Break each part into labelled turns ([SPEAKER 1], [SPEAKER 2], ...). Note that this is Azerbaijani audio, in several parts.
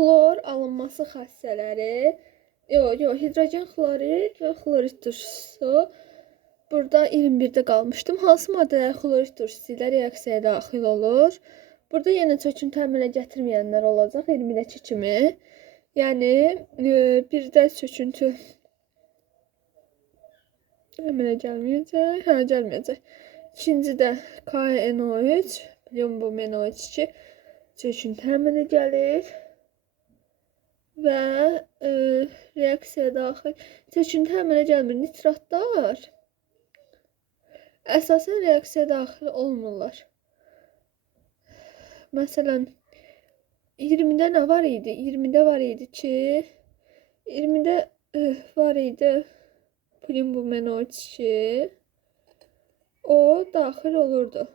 [SPEAKER 1] xlor alınması xassələri, yox, yox, hidrogen xlorid və xlorid turşusu. Burada 21-də qalmışdım. Hansı maddələr xlorid turşusu ilə reaksiyaya daxil olur? Burada yenə çöküntü əmələ gətirməyənlər olacaq 20-dəki kimi. Yəni e, birdə çöküntü əmələ gəlməyəcək. Hə, gəlməyəcək. İkincidə KNO3, biliyorum bu MnO2 çöküntü əmələ gəlir və e, reaksiyaya daxil çöküntü əmələ gəlmir. Nitratlar əsasən reaksiyaya daxil olmurlar. Məsələn, 20-də nə var idi? 20-də var idi ki, 20-də eh, var idi Plimbumenoçi. O daxil olurdu.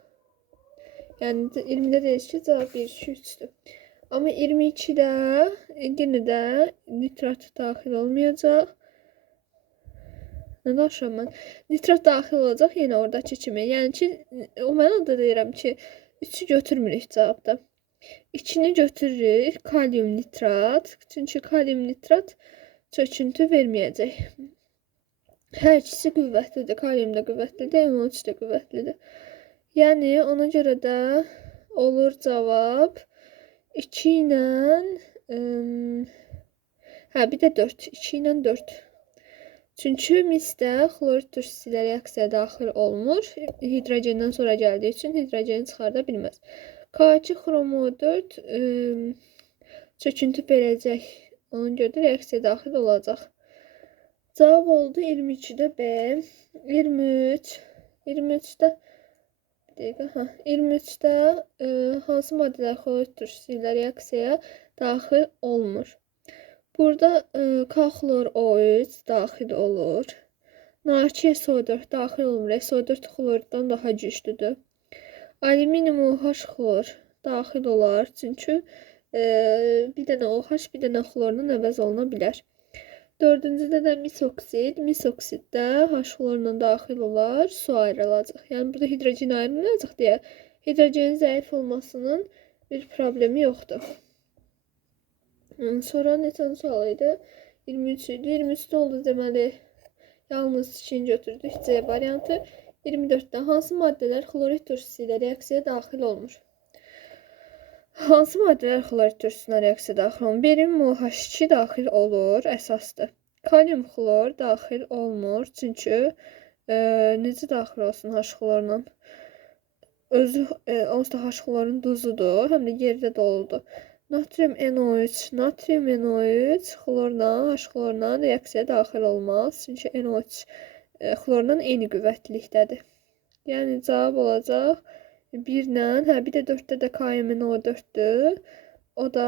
[SPEAKER 1] Yəni 20-də deyir ki, cavab 1 3-dür. Amma 22-də yenə də nitrat daxil olmayacaq. Nə danışıram mən? Nitrat daxil olacaq yenə oradakı kimi. Yəni ki, o mən da deyirəm ki, 3-ü götürmürük cavabda. 2-ni götürürük, kalium nitrat. Çünki kalium nitrat çöküntü verməyəcək. Hər ikisi qüvvətlidir. Kalium da qüvvətlidir, NO3 də qüvvətlidir. Yəni ona görə də olur cavab 2 ilə hə bir də 4. 2 ilə 4. Çünki misdə xlorid turşusu ilə reaksiyaya daxil olmur. Hidrogendən sonra gəldiyi üçün hidrogeni çıxarda bilməz. K2 xromo 4 ə, çöküntü verəcək. Ona görə də reaksiyaya daxil olacaq. Cavab oldu 22-də B. 23 23-də hə, 23-də ə, hansı maddələr xlorid turşusu ilə reaksiyaya daxil olmur? Burada e, kaxlor O3 daxil olur. Narçı SO4 daxil olmur. SO4 xlordan daha güclüdür. Alüminium OH xlor daxil olar. Çünki e, bir dənə OH, bir dənə xlorla əvəz oluna bilər. Dördüncüdə də misoksid. Misoksiddə H xlorla daxil olar, su ayrılacaq. Yəni burada hidrogen ayrılmayacaq deyə hidrogenin zəif olmasının bir problemi yoxdur. Sonra neçənci sual idi? 23 idi. 23-də oldu deməli. Yalnız ikinci götürdük C variantı. 24-də hansı maddələr xlorid turşusu ilə reaksiyaya daxil olmur? Hansı maddələr xlorid turşusuna reaksiya daxil olmur? Berin MOH2 daxil olur, əsasdır. Kalium xlor daxil olmur, çünki e, necə daxil olsun H xlorla? Özü e, onsuz da H xlorun duzudur, həm də yerdə doludur. Natrium NO3, natrium NO3 xlorla, H xlorla reaksiyaya daxil olmaz. Çünki NO3 e, xlorla eyni qüvvətlilikdədir. Yəni cavab olacaq 1 ilə, hə bir də 4-də də KMNO4-dür. O da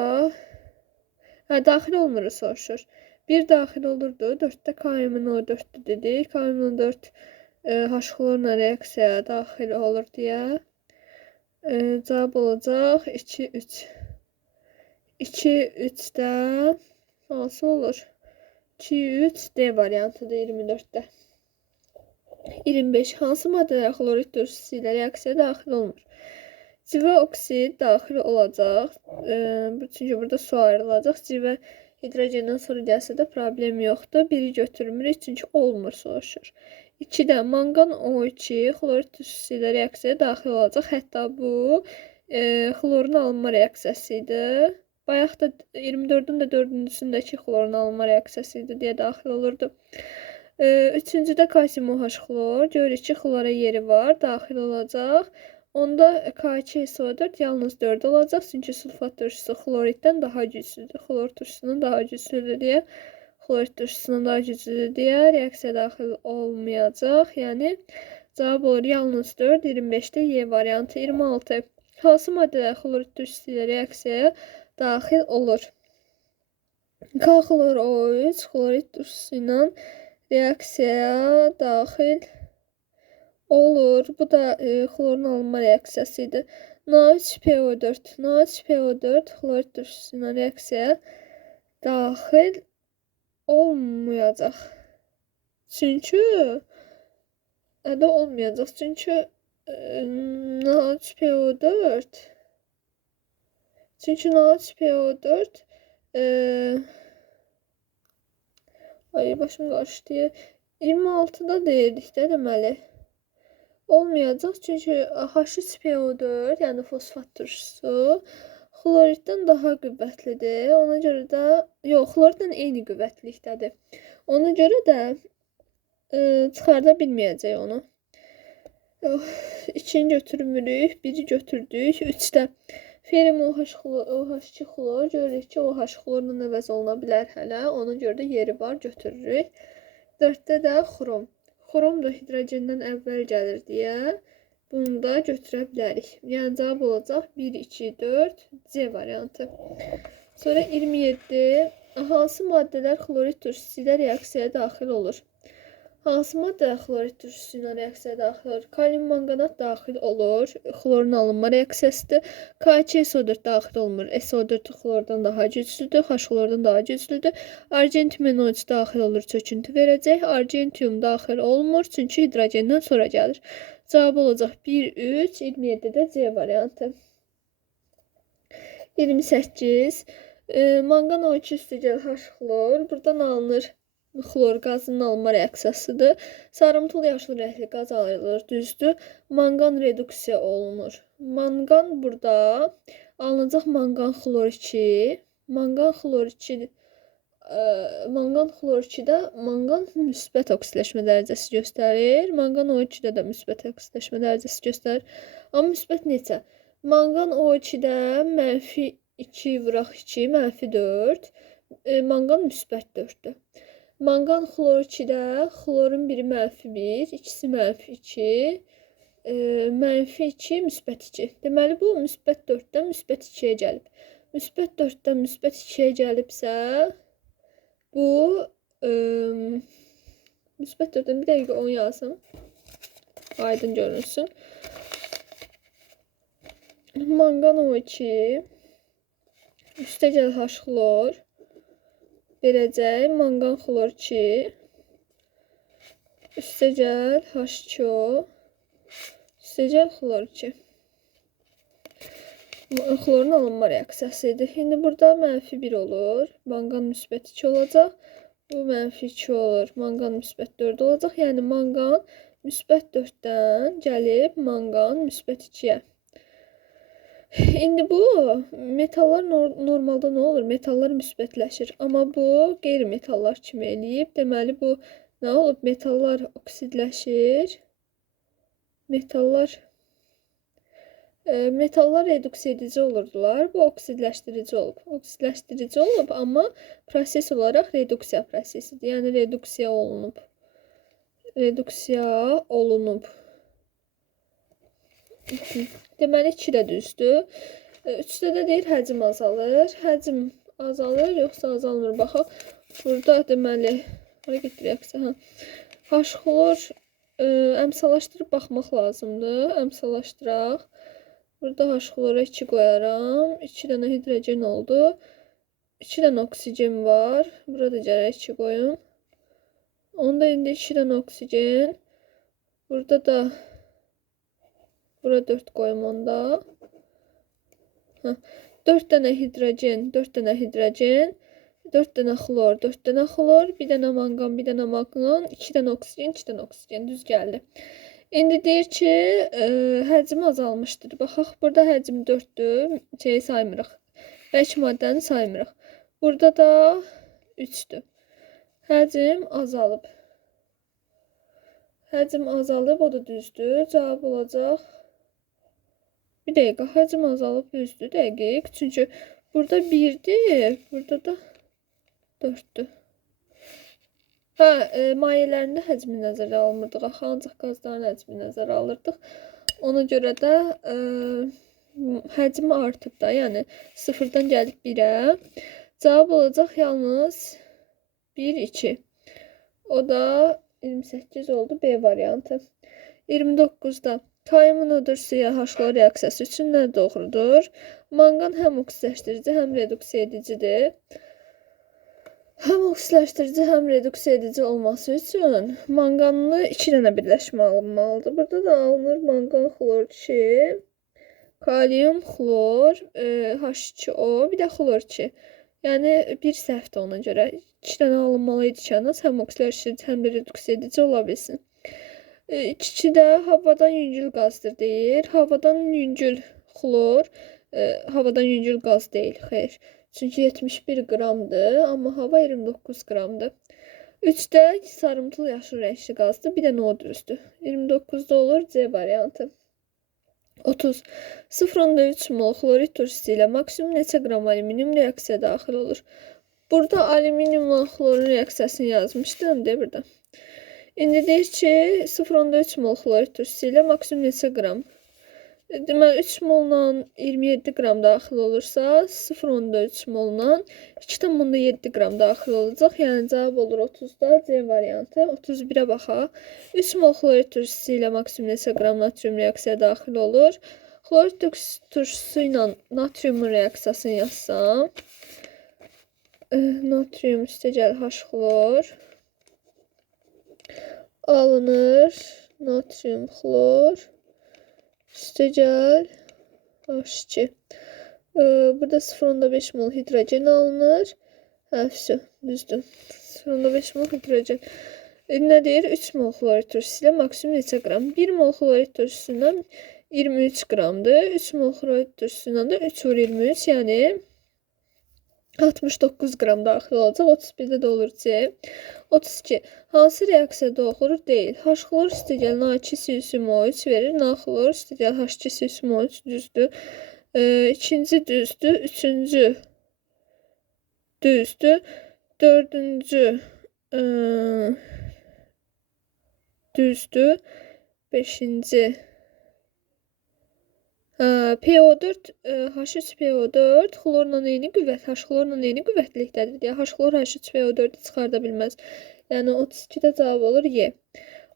[SPEAKER 1] hə daxil olmur soruşur. 1 daxil olurdu, 4-də KMNO4-dür dedik. KMNO4 e, H xlorla reaksiyaya daxil olur deyə e, cavab olacaq 2 3. 2, 3'də hansı olur? 2, 3, D variantıdır 24-də. 25. Hansı maddələr xlorid turşusu ilə reaksiyaya daxil olmur? Civə oksid daxil olacaq. E, çünki burada su ayrılacaq. Civə hidrogendən sonra gəlsə də problem yoxdur. Biri götürmürük çünki olmur soruşur. 2-də manqan O2 xlorid turşusu ilə reaksiyaya daxil olacaq. Hətta bu e, xlorun alınma reaksiyası idi. Bayaq da 24-ün də 4-cüsündəki xlorun alınma reaksiyası idi deyə daxil olurdu. Üçüncüdə kalsium OH xlor. Görürük ki, xlora yeri var, daxil olacaq. Onda K2SO4 yalnız 4 olacaq. Çünki sulfat turşusu xloriddən daha güclüdür. Xlor turşusunun daha güclüdür deyə xlorid turşusunun daha güclüdür deyə reaksiya daxil olmayacaq. Yəni cavab olur yalnız 4, 25-də Y variantı 26. Hansı maddələr xlorid turşusu ilə reaksiyaya daxil olur. K-xlor O3 xlorid turşusu ilə reaksiyaya daxil olur. Bu da e, xlorun alınma reaksiyası idi. NaOH-PO4 NaOH-PO4 xlorid turşusu ilə reaksiyaya daxil olmayacaq. Çünki ədə olmayacaq. Çünki e, NaOH-PO4 Çünki NaOH PO4 Eee Ay başım qarışdı. 26-da deyirdik də deməli. Olmayacaq çünki H3PO4, yəni fosfat turşusu xloriddən daha qüvvətlidir. Ona görə də yox, xloridlə eyni qüvvətlikdədir. Ona görə də e, çıxarda bilməyəcək onu. Yox, ikini götürmürük, biri götürdük, üçdə Ferim OH xlor, OH2 xlor görürük ki, OH xlorla əvəz oluna bilər hələ. Ona görə də yeri var, götürürük. 4-də də xrom. Xrom da hidrogendən əvvəl gəlir deyə bunu da götürə bilərik. Yəni cavab olacaq 1 2 4 C variantı. Sonra 27 hansı maddələr xlorid turşusu ilə reaksiyaya daxil olur? Hansı maddə xlorid turşusu ilə reaksiyaya daxil olur? Kalium manqanat daxil olur. Xlorun alınma reaksiyasıdır. K2SO4 daxil olmur. SO4 xlordan daha güclüdür. H xlordan daha güclüdür. Argent menoid daxil olur, çöküntü verəcək. Argentium daxil olmur, çünki hidrogendən sonra gəlir. Cavab olacaq 1 3 27-də C variantı. 28 e, manqan O2 üstəgəl H xlor buradan alınır xlor qazının alınma reaksiyasıdır. Sarımtıl yaşıl rəngli qaz ayrılır, düzdür. Manqan reduksiya olunur. Manqan burada alınacaq manqan xlor 2. Manqan xlor 2 manqan xlor 2-də manqan müsbət oksidləşmə dərəcəsi göstərir. Manqan O2-də də müsbət oksidləşmə dərəcəsi göstərir. Amma müsbət neçə? Manqan O2-də mənfi 2 vuraq 2, mənfi 4. E, manqan müsbət 4-dür. Manqan xlor 2-də xlorun biri mənfi 1, ikisi mənfi 2, e, mənfi 2, müsbət 2. Deməli bu müsbət 4-dən müsbət 2-yə gəlib. Müsbət 4-dən müsbət 2-yə gəlibsə, bu e, müsbət 4-dən bir dəqiqə 10 yazsam, aydın görünsün. Manqan O2, üstə gəl H xlor, verəcək manqan xlor 2 üstə gəl H2O üstə gəl xlor 2 xlorun alınma reaksiyası idi. İndi burada mənfi 1 olur. Manqan müsbət 2 olacaq. Bu mənfi 2 olur. Manqan müsbət 4 olacaq. Yəni manqan müsbət 4-dən gəlib manqan müsbət 2-yə. İndi bu metallar normalda nə olur? Metallar müsbətləşir. Amma bu qeyri-metallar kimi eləyib. Deməli bu nə olub? Metallar oksidləşir. Metallar e, metallar reduksiya edici olurdular. Bu oksidləşdirici olub. Oksidləşdirici olub, amma proses olaraq reduksiya prosesidir. Yəni reduksiya olunub. Reduksiya olunub. Deməli 2 də düzdür. 3-də də deyir həcm azalır. Həcm azalır, yoxsa azalmır? Baxaq. Burada deməli hara getdirəksə, hə. H-xlor ə, əmsallaşdırıb baxmaq lazımdır. Əmsallaşdıraq. Burada H-xlora 2 qoyaram. 2 dənə hidrogen oldu. 2 dənə oksigen var. Burada gərək 2 qoyum. Onda indi 2 dənə oksigen. Burada da Bura 4 koyum onda. Hə. 4 dənə hidrogen, 4 dənə hidrogen, 4 dənə xlor, 4 dənə xlor, bir dənə manqan, bir dənə manqan, 2 dənə oksigen, 2 dənə oksigen düz gəldi. İndi deyir ki, ə, həcmi azalmışdır. Baxaq, burada həcm 4-dür. Şeyi saymırıq. Bəlkə maddəni saymırıq. Burada da 3-dür. Həcm azalıb. Həcm azalıb, o da düzdür. Cavab olacaq bir dəqiqə həcm azalıb düzdür dəqiq. Çünki burada 1-dir, burada da 4-dür. Hə, e, mayələrində həcmi nəzərə almırdıq. Axı ancaq qazların həcmi nəzərə alırdıq. Ona görə də e, həcmi artıb da, yəni 0-dan gəlib 1-ə. Cavab olacaq yalnız 1 2. O da 28 oldu B variantı. 29-da Odursuya haşlar reaksiyası üçün nə doğrudur? Manqan həm oksidləşdirici, həm reduksiya edicidir. Həm oksidləşdirici, həm reduksiya edici olması üçün manqanlı 2 dənə birləşmə alınmalıdır. Burada da alınır manqan xlor 2, kalium xlor, e, H2O, bir də xlor 2. Yəni bir səhvdir ona görə. 2 dənə alınmalı idi ki, həm oksidativ, həm də reduksiya edici ola bilsin. İkincisi də havadan yüngül qazdır deyir. Havadan yüngül xlor, e, havadan yüngül qaz deyil, xeyr. Çünki 71 qramdır, amma hava 29 qramdır. 3-də sarımtıl yaşıl rəngli qazdır. Bir də nə düzdür. 29-da olur C variantı. 30. 0.3 mol xlorid turşusu ilə maksimum neçə qram alüminium reaksiya daxil olur? Burada alüminiumla xlorun reaksiyasını yazmışdım, de burada. İndi deyir ki, 0.3 mol xlorid turşusu ilə maksimum neçə qram? E, Deməli 3 molla 27 qram daxil olursa, 0.3 molla 2.7 qram daxil olacaq. Yəni cavab olur 30-da C variantı. 31-ə baxaq. 3 mol xlorid turşusu ilə maksimum neçə qram natrium reaksiya daxil olur? Xlorid turş- turşusu ilə natriumun reaksiyasını yazsam, e, natrium üstə gəl H xlor alınır. Natrium xlor üstə gəl H2. Ee, burada 0.5 mol hidrojen alınır. Ha, все, düzdür. 0.5 mol hidrojen. E, nə deyir? 3 mol xlorid turşusu ilə maksimum neçə qram? 1 mol xlorid turşusundan 23 qramdır. 3 mol xlorid turşusundan da 3 vur 23, yəni 69 qram daxil olacaq. 31-də də olur C. 32. Hansı reaksiyada oxurur? Deyil. H xlor üstəgəl N2 SiO3 verir. N xlor üstəgəl H2 SiO3 düzdür. Ee, ikinci düzdür. Üçüncü düzdür. Dördüncü eee, düzdür. Beşinci PO4 e, H3PO4 xlorla eyni qüvvət, H xlorla eyni qüvvətlikdədir deyə H xlor H3PO4-ü çıxarda bilməz. Yəni 32-də cavab olur Y.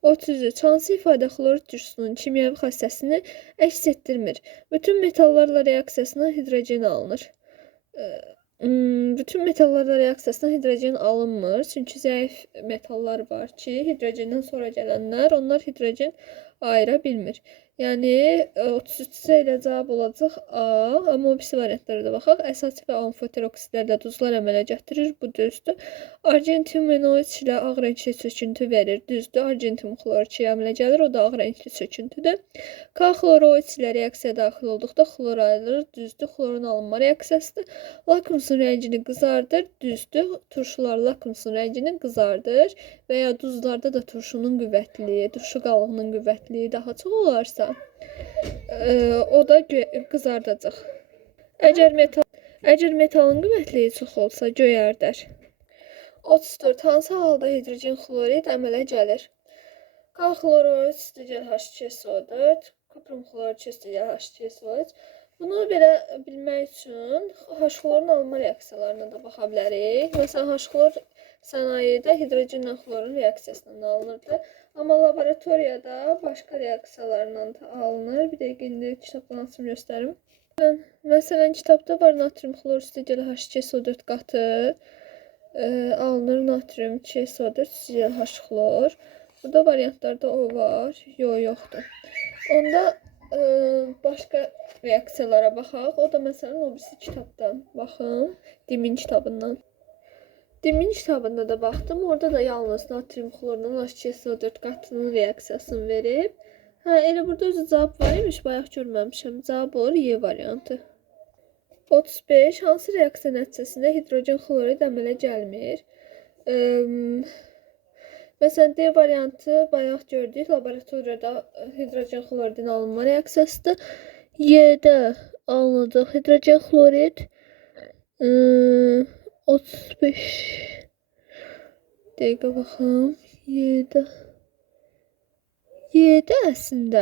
[SPEAKER 1] 33. Hansı ifadə xlorid turşusunun kimyəvi xassəsini əks etdirmir? Bütün metallarla reaksiyasına hidrogen alınır. Ee, hmm, Bütün metallarla reaksiyasına hidrogen alınmır. Çünki zəif metallar var ki, hidrogendən sonra gələnlər, onlar hidrogen ayıra bilmir. Yəni 33-də elə cavab olacaq A, amma o birisi variantlara da baxaq. Əsas və amfoter oksidlərlə duzlar əmələ gətirir. Bu düzdür. Argentin menoid ilə ağ rəngli çöküntü verir. Düzdür. Argentin xlor 2 əmələ gəlir. O da ağ rəngli çöküntüdür. K xloroid ilə reaksiya daxil olduqda xlor ayrılır. Düzdür. Xlorun alınma reaksiyasıdır. Lakmusun rəngini qızardır. Düzdür. Turşular lakmusun rəngini qızardır və ya duzlarda da turşunun qüvvətliliyi, turşu qalığının qüvvətliliyi daha çox olarsa, e, o da qızardacaq. Əgər metal əgər metalın qüvvətliliyi çox olsa, göyərdər. 34. Hansı halda hidrogen xlorid əmələ gəlir? K xloroid üstəgəl H2SO4, kuprum xlorid üstəgəl H2SO3. Bunu belə bilmək üçün H xlorun alınma reaksiyalarına da baxa bilərik. Məsələn, H xlor sənayedə hidrogenlə xlorun reaksiyasından alınırdı. Amma laboratoriyada başqa reaksiyalarla da alınır. Bir dəqiqə indi kitabdan açım göstərim. Məsələn, kitabda var natrium xlor üstəgəl H2SO4 qatı. Ə, alınır natrium 2SO4 üstəgəl H xlor. Burada variantlarda o var. Yox, yoxdur. Onda ə, başqa reaksiyalara baxaq. O da məsələn o birisi kitabdan. Baxın, Dimin kitabından. Dimin kitabında da baxdım. Orada da yalnız natrium xlorla H2SO4 qatının reaksiyasını verib. Hə, elə burada özü cavab var imiş, bayaq görməmişəm. Cavab olur Y variantı. 35. Hansı reaksiya nəticəsində hidrogen xlorid əmələ gəlmir? Əm, Məsələn, D variantı bayaq gördük, laboratoriyada hidrogen xloridin alınma reaksiyasıdır. Y-də alınacaq hidrogen xlorid. Iı, 35 dəqiqə baxım. Y-də Y-də əslində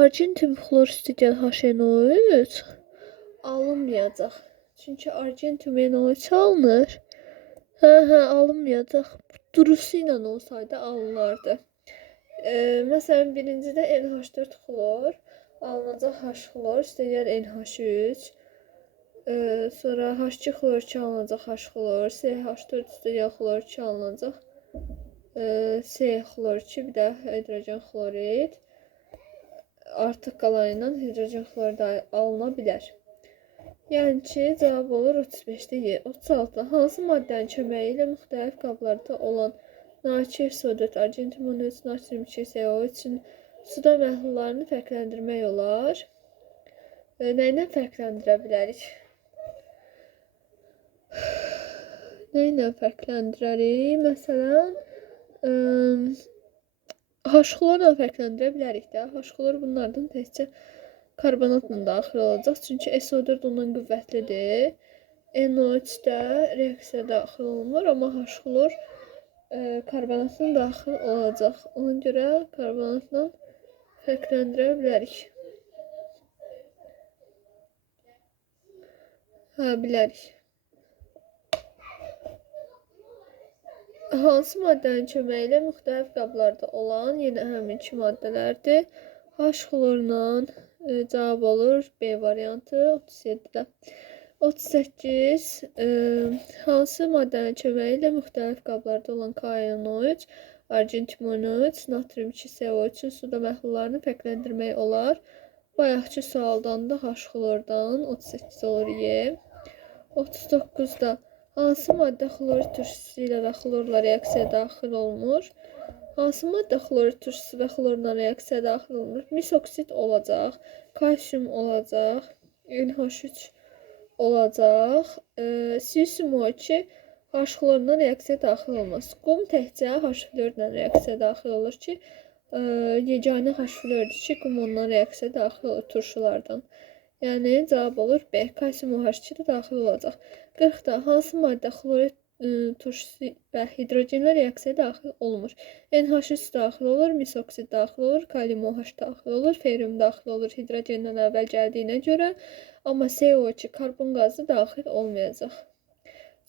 [SPEAKER 1] argentin xlor üstəgəl HNO3 alınmayacaq. Çünki argentin NO3 alınır. Hə, hə, alınmayacaq. Durusu ilə olsaydı alınardı. E, məsələn, birincidə NH4 xlor alınacaq H xlor üstəgəl NH3. E, sonra H2 xlor 2 alınacaq H xlor, CH4 üstəgəl xlor 2 alınacaq. E, C xlor 2 bir də hidrogen xlorid. Artıq qalanından hidrogen xlorid alına bilər. Yəni ki, cavab olur 35-də Y. 36. Hansı maddənin köməyi ilə müxtəlif qablarda olan naçir soda, argentin monolit, natrium 2 CO üçün suda məhlullarını fərqləndirmək olar? E, Nə ilə fərqləndirə bilərik? Nə ilə fərqləndirərik? Məsələn, ə, haşxlorla fərqləndirə bilərik də. Haşxlor bunlardan təkcə karbonatla daxil olacaq. Çünki SO4 ondan qüvvətlidir. NO3 də reaksiyaya daxil olmur, amma haşxlor ə, karbonatla daxil olacaq. Ona görə karbonatla fərqləndirə bilərik. Hə, bilərik. Hansı maddənin köməyi ilə müxtəlif qablarda olan yenə həminki maddələrdir. H xlorla e, cavab olur B variantı 37-də. 38 e, hansı maddənin köməyi ilə müxtəlif qablarda olan KNO3, argentimonoid, natrium 2CO3-ün suda məhlullarını fərqləndirmək olar. Bayaqçı sualdan da H xlordan 38 olur Y. 39-da hansı maddə xlorid turşusu ilə və xlorla reaksiyaya daxil olmur? Hansı maddə xlorid turşusu və xlorla reaksiyaya daxil olmur? Misoksid olacaq, kalsium olacaq, NH3 olacaq, e, silisium O2 H xlorla reaksiyaya daxil olmaz. Qum təkcə H florla reaksiyaya daxil olur ki, e, yeganə H flordur ki, qum ondan reaksiyaya daxil olur turşulardan. Yəni cavab olur B. Kalsium OH2 də daxil olacaq. 40-da hansı maddə xlorid turşusu və hidrogenlə reaksiyaya daxil olmur? NH3 daxil olur, misoksid daxil olur, kalium OH daxil olur, ferium daxil olur hidrogendən əvvəl gəldiyinə görə, amma CO2 karbon qazı daxil olmayacaq.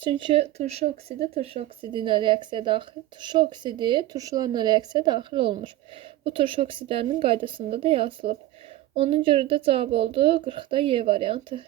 [SPEAKER 1] Çünki turşu oksidi turşu oksidi ilə reaksiyaya daxil, turşu oksidi turşularla reaksiyaya daxil olmur. Bu turşu oksidlərinin qaydasında da yazılıb. Ona görə də cavab oldu 40-da Y variantı.